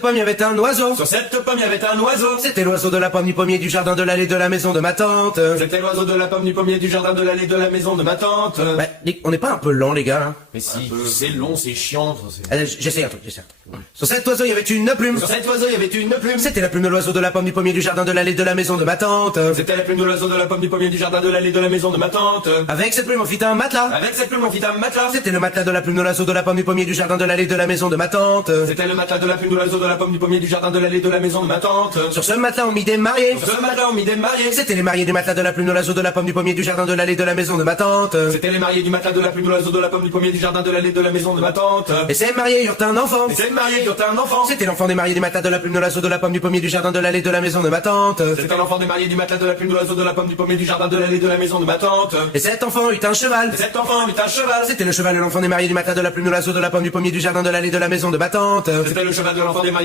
pomme, il y avait un oiseau. Sur cette pomme, il y avait un oiseau. C'était l'oiseau de la pomme, du pommier, du jardin, de l'allée, de la maison de ma tante. C'était l'oiseau de la pomme, du pommier, du jardin, de l'allée, de la maison de ma tante. Bah, on n'est pas un peu lent, les gars, hein? Mais si, c'est long, c'est chiant. J'essaie un truc. Sur cet oiseau, il y avait une plume. Sur cet oiseau, il y avait une plume. C'était la plume de l'oiseau de la pomme, du pommier, du jardin, de l'allée, de la maison de ma tante. C'était la plume de l'oiseau de la pomme, du pommier, du jardin, de l'allée, de la maison de ma tante. Avec cette plume, on fit un matelas. Avec cette plume, on fit un matelas. C'était le matelas de la plume de l'oiseau de la pomme, du pommier, du jardin, de l'allée, de la maison de ma tante. C'était le matelas de la plume de l'oiseau de la pomme, du pommier, du jardin, de l'allée, de la maison de ma tante. Sur ce matelas, on mit des mariés. Sur ce matelas, on mit des mariés. C'était les mariés du matelas de la plume de l'oiseau de la pomme, du pommier, du jardin, de l'allée, de la maison de ma tante. C'était les mariés du matelas de la plume de l'oiseau de la pomme, du pommier, du jardin, de l'allée, de la maison de ma tante. Et ces mariés eurent un enfant. Et ces mariés qui ont un enfant. C'était l'enfant des mariés du matelas de la plume de l'oiseau de la pomme, du pommier, du jardin, de l'allée, de la maison de ma tante. C'était l'enfant des mariés du matelas de la plume de l'oiseau de la pomme, du pommier, du jardin, de l'allée, de la maison de ma tante. Et cet enfant eut un cheval. Et cet enfant eut un cheval. C'était le cheval de l'enfant des mariés du matelas de la plume de l'oiseau de la pomme, du pommier, du jardin, de l'allée, de la maison de ma tante. C'était le cheval de l'enfant des mariés